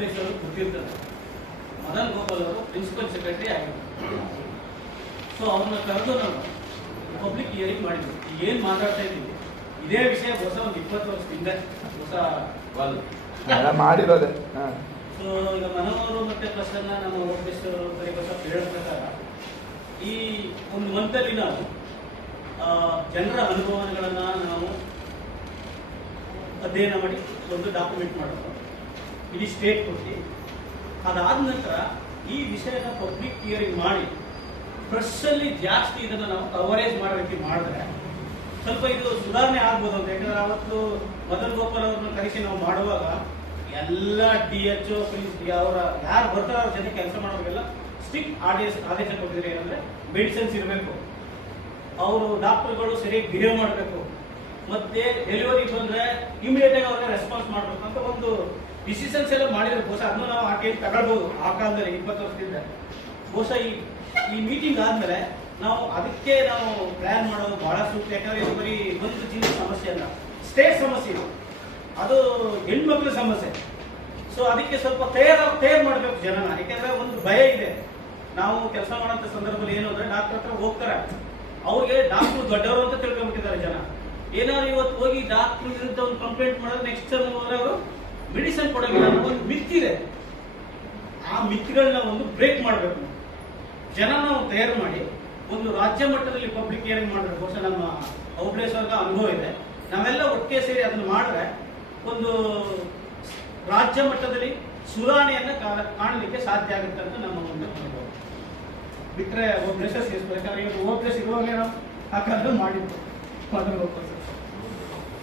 ಓಬ್ಲೇಶ್ ಅವರು ಗೊತ್ತಿರ್ತಾರೆ. ಮದನ್ ಗೋಪಾಲ್ ಅವರು principal secretary ಆಗಿದ್ದಾರೆ. ಸೊ ಅವ್ರನ್ನ ಕರೆದು ನಾವು ಪಬ್ಲಿಕ್ ಹಿಯರಿಂಗ್ ಮಾಡಿದ್ವಿ. ಏನ್ ಮಾತಾಡ್ತಾ ಇದ್ದೀವಿ ಇದೇ ವಿಷಯ ಹೊಸ ಒಂದು 20 ವರ್ಷದಿಂದ ಹೊಸ ಮಾಡಿರೋದೆ. ಸೊ ಈಗ ಮನೋಹರು ಮತ್ತೆ ಪ್ರಸನ್ನ ನಮ್ಮ ಓಬ್ಲೇಶ್ ಅವರು ಹೇಳೋ ಪ್ರಕಾರ ಈ ಒಂದು ಮಂತಲ್ಲಿ ನಾವು ಜನರ ಅನುಭವಗಳನ್ನ ನಾವು ಅಧ್ಯಯನ ಮಾಡಿ ಒಂದು ಡಾಕ್ಯುಮೆಂಟ್ ಮಾಡೋದು ಇಡೀ ಸ್ಟೇಟ್ ಕೊಟ್ಟು, ಅದಾದ ನಂತರ ಈ ವಿಷಯನ ಪಬ್ಲಿಕ್ ಹಿಯರಿಂಗ್ ಮಾಡಿ ಪ್ರೆಸ್ಸಲ್ಲಿ ಜಾಸ್ತಿ ಇದನ್ನು ನಾವು ಕವರೇಜ್ ಮಾಡೋ ರೀತಿ ಮಾಡಿದ್ರೆ ಸ್ವಲ್ಪ ಇದು ಸುಧಾರಣೆ ಆಗ್ಬೋದು ಅಂತ. ಯಾಕಂದ್ರೆ ಅವತ್ತು ಮದನ್ ಗೋಪಾಲ್ ಅವ್ರನ್ನ ಕರೆಸಿ ನಾವು ಮಾಡುವಾಗ ಎಲ್ಲ DHO ಅವರ ಯಾರು ಬರ್ತಾರ ಅವ್ರ ಜೊತೆ ಕೆಲಸ ಮಾಡೋರಿಗೆಲ್ಲ ಸ್ಟ್ರಿಕ್ಟ್ ಆದೇಶ ಕೊಟ್ಟಿದ್ರೆ ಏನಂದ್ರೆ ಮೆಡಿಸಿನ್ಸ್ ಇರಬೇಕು, ಅವರು ಡಾಕ್ಟರ್ಗಳು ಸರಿಯಾಗಿ ಬಿಹೇವ್ ಮಾಡಬೇಕು, ಮತ್ತೆ ಡೆಲಿವರಿ ಬಂದ್ರೆ ಇಮಿಡಿಯೇಟ್ ಆಗಿ ಅವ್ರಿಗೆ ರೆಸ್ಪಾನ್ಸ್ ಮಾಡಬೇಕು ಅಂತ ಒಂದು ಡಿಸಿಷನ್ಸ್ ಎಲ್ಲ ಮಾಡಿದ್ರೆ ಬಹುಶಃ ಅದನ್ನು ನಾವು ಆ ಟೈಮ್ ತಗೊಳ್ಬಹುದು. ಆ ಕಾಲದಲ್ಲಿ 20 ವರ್ಷದಿಂದ ಬಹುಶಃ ಈ ಮೀಟಿಂಗ್ ಆದ್ಮೇಲೆ ಅದಕ್ಕೆ ನಾವು ಪ್ಲಾನ್ ಮಾಡೋದು ಬಹಳ ಸೂಕ್ತ. ಯಾಕಂದ್ರೆ ಇದು ಬರೀ ಒಂದು ಜಿಲ್ಲೆ ಸಮಸ್ಯೆ ಅಲ್ಲ, ಸ್ಟೇಟ್ ಸಮಸ್ಯೆ ಇದು, ಅದು ಹೆಣ್ಮಕ್ಳ ಸಮಸ್ಯೆ. ಸೊ ಅದಕ್ಕೆ ಸ್ವಲ್ಪ ತಯಾರು ಮಾಡಬೇಕು ಜನನ. ಯಾಕಂದ್ರೆ ಒಂದು ಭಯ ಇದೆ. ನಾವು ಕೆಲಸ ಮಾಡೋಂಥ ಸಂದರ್ಭದಲ್ಲಿ ಏನು ಅಂದ್ರೆ ಡಾಕ್ಟರ್ ಹತ್ರ ಹೋಗ್ತಾರೆ, ಅವ್ರಿಗೆ ಡಾಕ್ಟರ್ ದೊಡ್ಡವರು ಅಂತ ತಿಳ್ಕೊಂಡ್ಬಿಟ್ಟಿದ್ದಾರೆ ಜನ. ಏನಾದ್ರು ಇವತ್ತು ಹೋಗಿ ಡಾಕ್ಟರ್ ವಿರುದ್ಧ ಒಂದು ಕಂಪ್ಲೇಂಟ್ ಮಾಡಿದ್ರೆ ನೆಕ್ಸ್ಟ್ ಟೈಮ್ ಹೋದ್ರೆ ಅವರು ಮೆಡಿಸಿನ್ ಕೊಡೋದಿಲ್ಲ ಅನ್ನೋ ಒಂದು ಮಿತ್ತಿದೆ. ಆ ಮಿತ್ಗಳನ್ನ ಒಂದು ಬ್ರೇಕ್ ಮಾಡಬೇಕು. ಜನ ನಾವು ತಯಾರು ಮಾಡಿ ಒಂದು ರಾಜ್ಯ ಮಟ್ಟದಲ್ಲಿ ಪಬ್ಲಿಕ್ ಹಿಯರಿಂಗ್ ಮಾಡಬೇಕು. ಬಹುಶಃ ನಮ್ಮ ಓಬ್ಲೇಶ್ ಅವ್ರಿಗೆ ಅನುಭವ ಇದೆ. ನಾವೆಲ್ಲ ಒಟ್ಟಿಗೆ ಸೇರಿ ಅದನ್ನು ಮಾಡಿದ್ರೆ ಒಂದು ರಾಜ್ಯ ಮಟ್ಟದಲ್ಲಿ ಸುಧಾರಣೆಯನ್ನ ಕಾಣಲಿಕ್ಕೆ ಸಾಧ್ಯ ಆಗುತ್ತೆ ಅಂತ ನಮ್ಮ ಒಂದು ಅನುಭವ. ಬಿಟ್ಟರೆ ಓಬ್ಲೇಶ್ ಯಾಕಂದ್ರೆ ಓಬ್ಲೇಶ್ ಇರುವಾಗಲೇ ನಾವು ಆ ಕಾಲದಲ್ಲಿ ಮಾಡಿದ್ದು.